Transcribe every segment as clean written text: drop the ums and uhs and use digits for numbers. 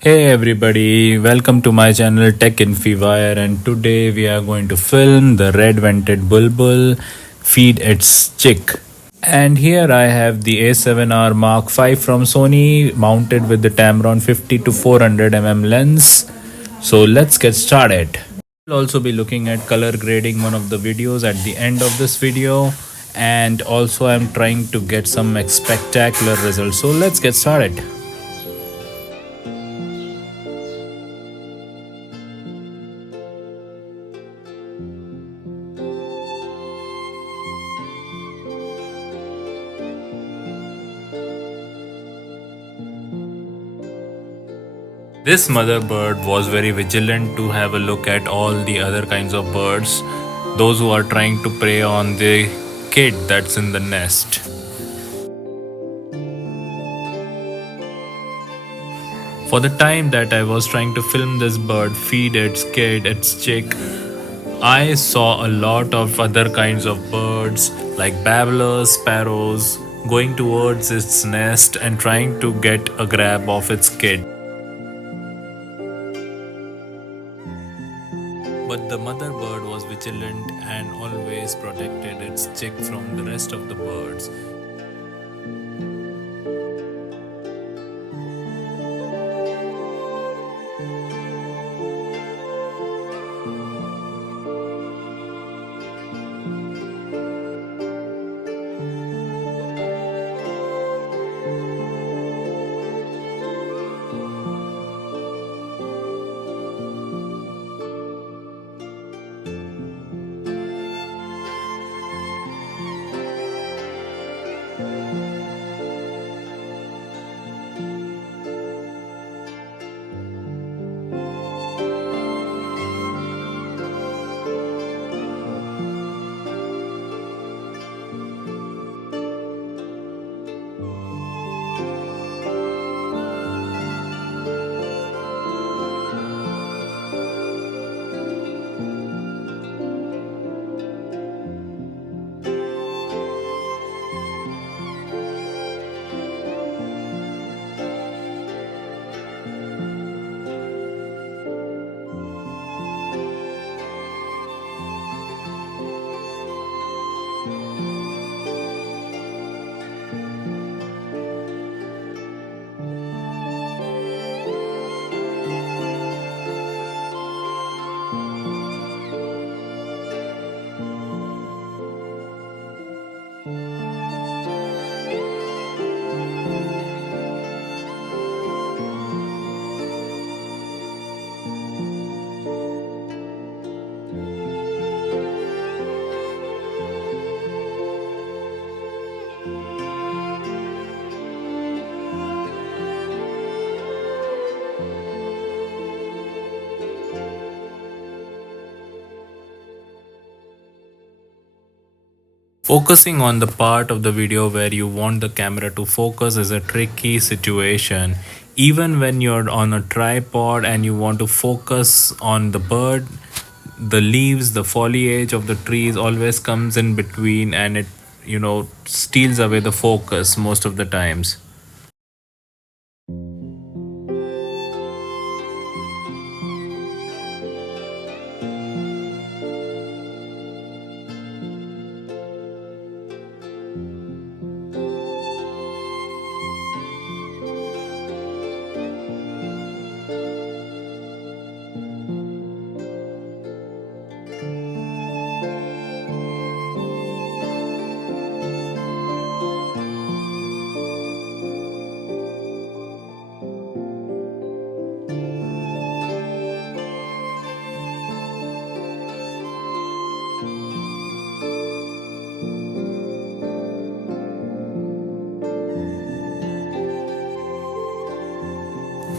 Hey everybody, welcome to my channel Tech Infywire, and today we are going to film the red vented Bulbbul feed its chick. And here I have the A7R Mark 5 from Sony mounted with the Tamron 50 to 400 lens. So let's get started. We'll also be looking at color grading one of the videos at the end of this video, and also I'm trying to get some spectacular results. So let's get started. This mother bird was very vigilant to have a look at all the other kinds of birds, those who are trying to prey on the kid that's in the nest. For the time that I was trying to film this bird feed its kid, its chick, I saw a lot of other kinds of birds like babblers, sparrows, going towards its nest and trying to get a grab of its kid. But the mother bird was vigilant and always protected its chick from the rest of the birds. Focusing on the part of the video where you want the camera to focus is a tricky situation. Even when you're on a tripod and you want to focus on the bird, the leaves, the foliage of the trees always comes in between, and it steals away the focus most of the times.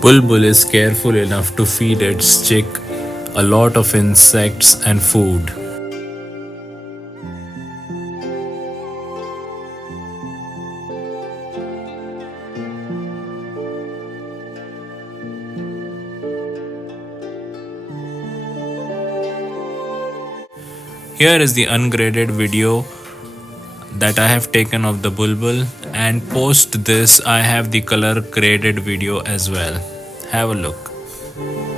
Bulbbul is careful enough to feed its chick a lot of insects and food. Here is the ungraded video that I have taken of the Bulbbul, and post this I have the color graded video as well. Have a look.